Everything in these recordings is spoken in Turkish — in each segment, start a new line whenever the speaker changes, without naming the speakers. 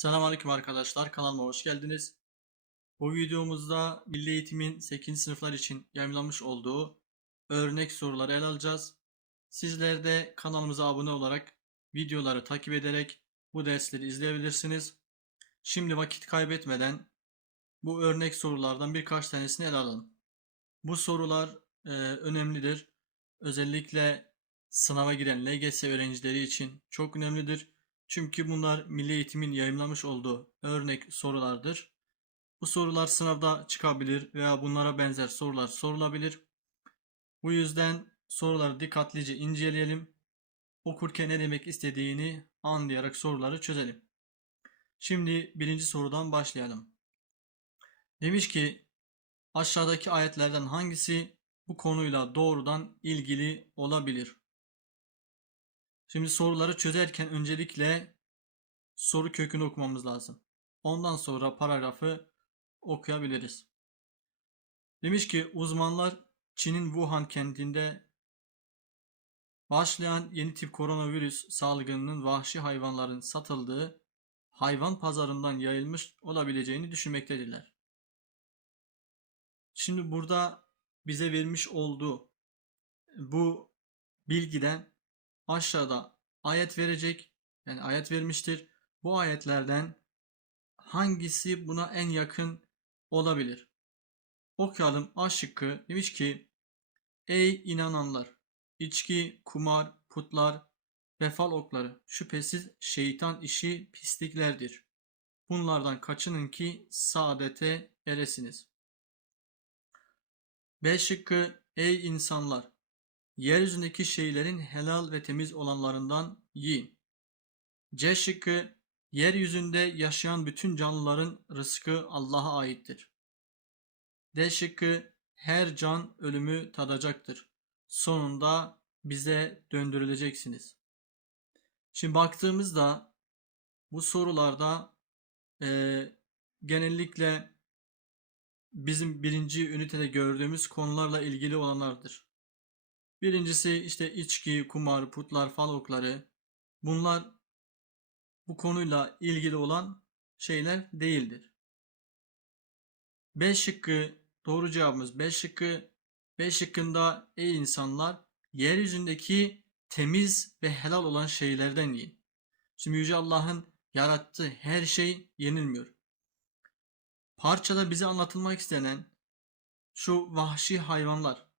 Selamünaleyküm arkadaşlar, kanalıma hoş geldiniz. Bu videomuzda Milli Eğitim'in 8. sınıflar için yayınlanmış olduğu örnek soruları ele alacağız. Sizler de kanalımıza abone olarak videoları takip ederek bu dersleri izleyebilirsiniz. Şimdi vakit kaybetmeden bu örnek sorulardan birkaç tanesini ele alalım. Bu sorular e, önemlidir. Özellikle sınava giren LGS öğrencileri için çok önemlidir. Çünkü bunlar Milli Eğitim'in yayımlamış olduğu örnek sorulardır. Bu sorular sınavda çıkabilir veya bunlara benzer sorular sorulabilir. Bu yüzden soruları dikkatlice inceleyelim. Okurken ne demek istediğini anlayarak soruları çözelim. Şimdi birinci sorudan başlayalım. Demiş ki aşağıdaki ayetlerden hangisi bu konuyla doğrudan ilgili olabilir? Şimdi soruları çözerken öncelikle soru kökünü okumamız lazım. Ondan sonra paragrafı okuyabiliriz. Demiş ki uzmanlar Çin'in Wuhan kentinde başlayan yeni tip koronavirüs salgınının vahşi hayvanların satıldığı hayvan pazarından yayılmış olabileceğini düşünmektedirler. Şimdi burada bize vermiş olduğu bu bilgiden aşağıda ayet verecek. Yani ayet vermiştir. Bu ayetlerden hangisi buna en yakın olabilir? Okuyalım A şıkkı. Demiş ki Ey inananlar! içki, kumar, putlar ve fal okları şüphesiz şeytan işi pisliklerdir. Bunlardan kaçının ki saadete eresiniz. B şıkkı Ey insanlar! Yeryüzündeki şeylerin helal ve temiz olanlarından yiyin. C şıkkı Yeryüzünde yaşayan bütün canlıların rızkı Allah'a aittir. D şıkkı her can ölümü tadacaktır. Sonunda bize döndürüleceksiniz. Şimdi baktığımızda bu sorularda eee, genellikle bizim birinci ünitede gördüğümüz konularla ilgili olanlardır. Birincisi işte içki, kumar, putlar, fal okları. Bunlar bu konuyla ilgili olan şeyler değildir. B şıkkı doğru cevabımız B şıkkı. B şıkkında ey insanlar yeryüzündeki temiz ve helal olan şeylerden yiyin. Şimdi Yüce Allah'ın yarattığı her şey yenilmiyor. Parçada bize anlatılmak istenen şu vahşi hayvanlar.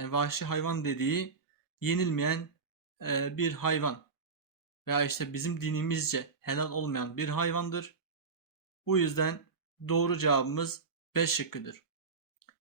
Yani vahşi hayvan dediği yenilmeyen e, bir hayvan. Veya işte bizim dinimizce helal olmayan bir hayvandır. Bu yüzden doğru cevabımız B şıkkıdır.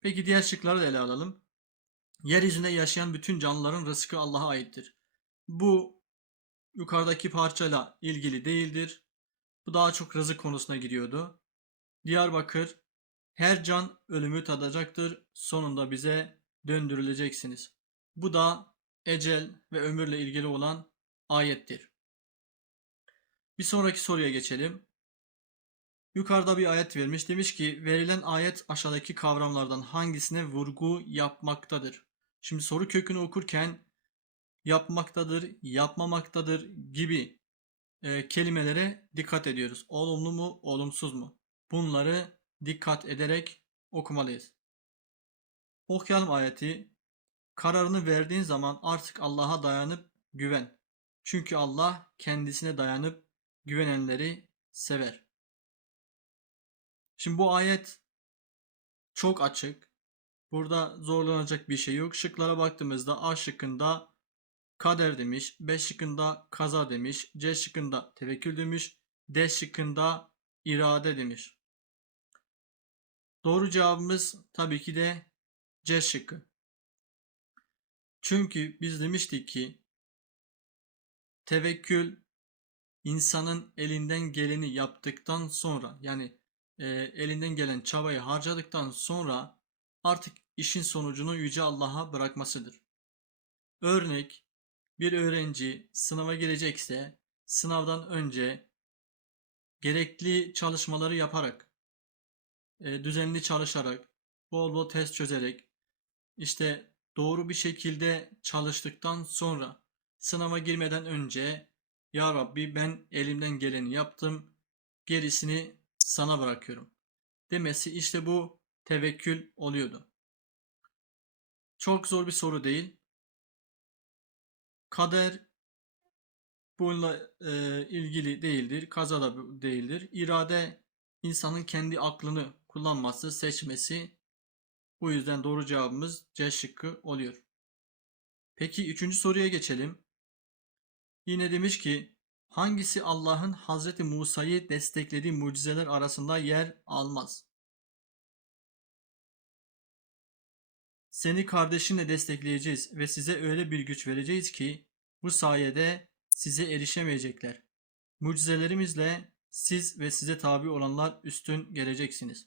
Peki diğer şıkları da ele alalım. Yeryüzünde yaşayan bütün canlıların rızkı Allah'a aittir. Bu yukarıdaki parçayla ilgili değildir. Bu daha çok rızık konusuna giriyordu. Diyarbakır her can ölümü tadacaktır. Sonunda bize döndürüleceksiniz. Bu da ecel ve ömürle ilgili olan ayettir. Bir sonraki soruya geçelim. Yukarıda bir ayet vermiş. Demiş ki verilen ayet aşağıdaki kavramlardan hangisine vurgu yapmaktadır? Şimdi soru kökünü okurken yapmaktadır, yapmamaktadır gibi e, kelimelere dikkat ediyoruz. Olumlu mu, olumsuz mu? Bunları dikkat ederek okumalıyız. Okuyalım ayeti. Kararını verdiğin zaman artık Allah'a dayanıp güven. Çünkü Allah kendisine dayanıp güvenenleri sever. Şimdi bu ayet çok açık. Burada zorlanacak bir şey yok. Şıklara baktığımızda A şıkkında kader demiş, B şıkkında kaza demiş, C şıkkında tevekkül demiş, D şıkkında irade demiş. Doğru cevabımız tabii ki de C şıkkı. Çünkü biz demiştik ki tevekkül insanın elinden geleni yaptıktan sonra yani e, elinden gelen çabayı harcadıktan sonra artık işin sonucunu Yüce Allah'a bırakmasıdır. Örnek bir öğrenci sınava girecekse sınavdan önce gerekli çalışmaları yaparak, e, düzenli çalışarak, bol bol test çözerek, işte doğru bir şekilde çalıştıktan sonra sınava girmeden önce ya Rabbi ben elimden geleni yaptım. gerisini sana bırakıyorum. Demesi işte bu tevekkül oluyordu. Çok zor bir soru değil. Kader bununla e, ilgili değildir. Kaza da değildir. İrade insanın kendi aklını kullanması, seçmesi. Bu yüzden doğru cevabımız C şıkkı oluyor. Peki üçüncü soruya geçelim. Yine demiş ki hangisi Allah'ın Hazreti Musa'yı desteklediği mucizeler arasında yer almaz? Seni kardeşinle destekleyeceğiz ve size öyle bir güç vereceğiz ki bu sayede size erişemeyecekler. Mucizelerimizle siz ve size tabi olanlar üstün geleceksiniz.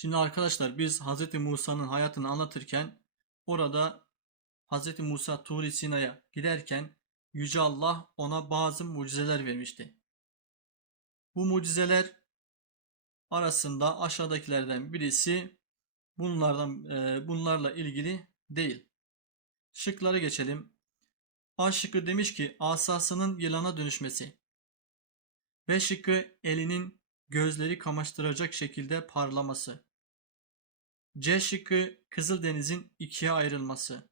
Şimdi arkadaşlar biz Hz. Musa'nın hayatını anlatırken orada Hz. Musa Tur Sina'ya giderken Yüce Allah ona bazı mucizeler vermişti. Bu mucizeler arasında aşağıdakilerden birisi bunlardan e, bunlarla ilgili değil. Şıklara geçelim. A şıkkı demiş ki asasının yılana dönüşmesi. B şıkkı elinin gözleri kamaştıracak şekilde parlaması. C şıkkı Kızıldeniz'in ikiye ayrılması.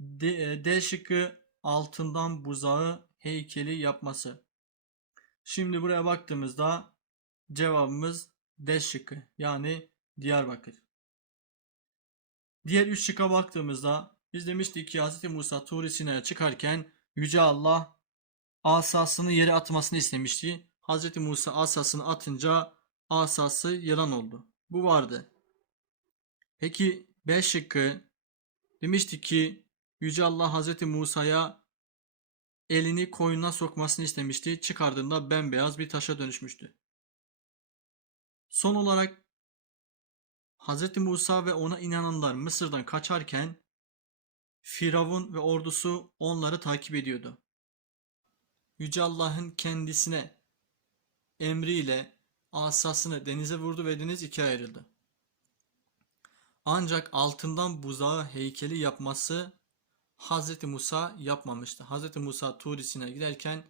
D, e, D şıkkı altından buzağı heykeli yapması. Şimdi buraya baktığımızda cevabımız D şıkkı yani Diyarbakır. Diğer üç şıkka baktığımızda biz demiştik ki Hz. Musa Tur Sina'ya çıkarken Yüce Allah asasını yere atmasını istemişti. Hz. Musa asasını atınca asası yılan oldu. Bu vardı. Peki B şıkkı demiştik ki Yüce Allah Hz. Musa'ya elini koyuna sokmasını istemişti. Çıkardığında bembeyaz bir taşa dönüşmüştü. Son olarak Hz. Musa ve ona inananlar Mısır'dan kaçarken Firavun ve ordusu onları takip ediyordu. Yüce Allah'ın kendisine emriyle asasını denize vurdu ve deniz ikiye ayrıldı. Ancak altından buzağı heykeli yapması Hz. Musa yapmamıştı. Hz. Musa Turisine giderken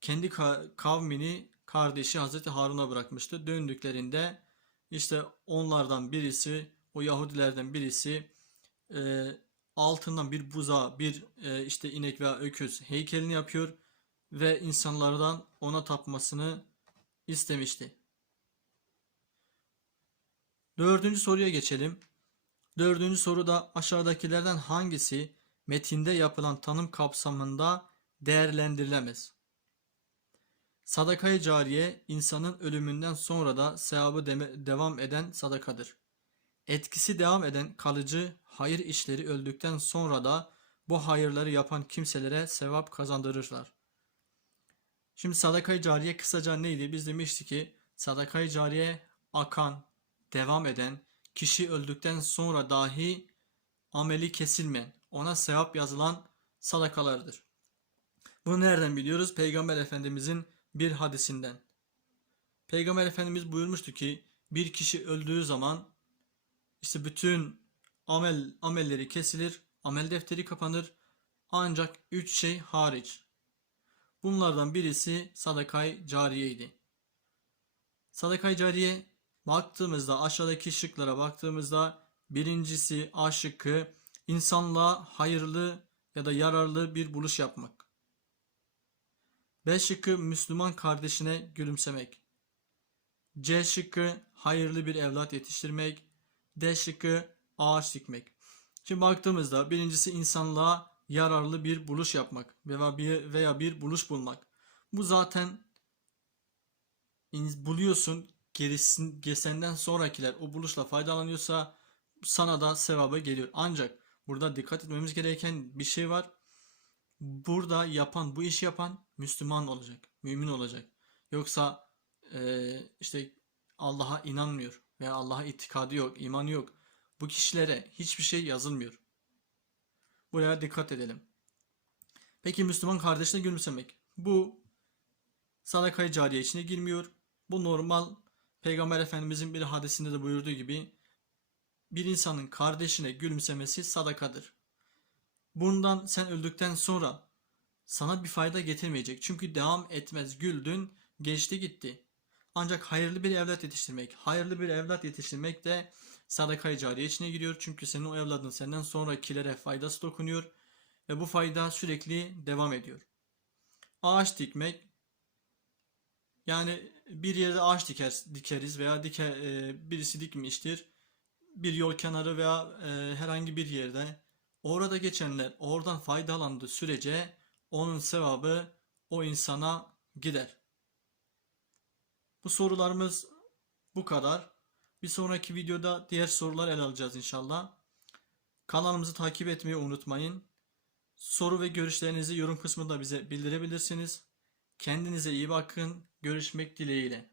kendi ka- kavmini kardeşi Hz. Harun'a bırakmıştı. Döndüklerinde işte onlardan birisi, o Yahudilerden birisi e, altından bir buza, bir e, işte inek veya öküz heykelini yapıyor ve insanlardan ona tapmasını istemişti. Dördüncü soruya geçelim. Dördüncü soruda aşağıdakilerden hangisi metinde yapılan tanım kapsamında değerlendirilemez? Sadakayı cariye insanın ölümünden sonra da sevabı deme- devam eden sadakadır. Etkisi devam eden kalıcı hayır işleri öldükten sonra da bu hayırları yapan kimselere sevap kazandırırlar. Şimdi sadakayı cariye kısaca neydi? Biz demiştik ki sadakayı cariye akan, devam eden, kişi öldükten sonra dahi ameli kesilmeyen, ona sevap yazılan sadakalardır. Bunu nereden biliyoruz? Peygamber Efendimizin bir hadisinden. Peygamber Efendimiz buyurmuştu ki bir kişi öldüğü zaman işte bütün amel amelleri kesilir, amel defteri kapanır ancak üç şey hariç. Bunlardan birisi sadakay cariyeydi. Sadakay cariye baktığımızda aşağıdaki şıklara baktığımızda birincisi A şıkkı insanlığa hayırlı ya da yararlı bir buluş yapmak. B şıkkı Müslüman kardeşine gülümsemek. C şıkkı hayırlı bir evlat yetiştirmek. D şıkkı ağaç dikmek. Şimdi baktığımızda birincisi insanlığa yararlı bir buluş yapmak veya bir veya bir buluş bulmak. Bu zaten buluyorsun gerisin senden sonrakiler o buluşla faydalanıyorsa sana da sevabı geliyor. Ancak burada dikkat etmemiz gereken bir şey var. Burada yapan bu işi yapan Müslüman olacak, mümin olacak. Yoksa eee, işte Allah'a inanmıyor veya Allah'a itikadı yok, imanı yok. Bu kişilere hiçbir şey yazılmıyor. Buraya dikkat edelim. Peki Müslüman kardeşine gülümsemek. Bu sadaka-i cariye içine girmiyor. Bu normal Peygamber Efendimizin bir hadisinde de buyurduğu gibi bir insanın kardeşine gülümsemesi sadakadır. Bundan sen öldükten sonra sana bir fayda getirmeyecek. Çünkü devam etmez. Güldün, geçti gitti. Ancak hayırlı bir evlat yetiştirmek, hayırlı bir evlat yetiştirmek de sadaka-i cariye içine giriyor. Çünkü senin o evladın senden sonrakilere faydası dokunuyor ve bu fayda sürekli devam ediyor. Ağaç dikmek, yani bir yerde ağaç diker, dikeriz veya dike, e, birisi dikmiştir. Bir yol kenarı veya e, herhangi bir yerde orada geçenler oradan faydalandığı sürece onun sevabı o insana gider. Bu sorularımız bu kadar. Bir sonraki videoda diğer sorular ele alacağız inşallah. Kanalımızı takip etmeyi unutmayın. Soru ve görüşlerinizi yorum kısmında bize bildirebilirsiniz. Kendinize iyi bakın. Görüşmek dileğiyle.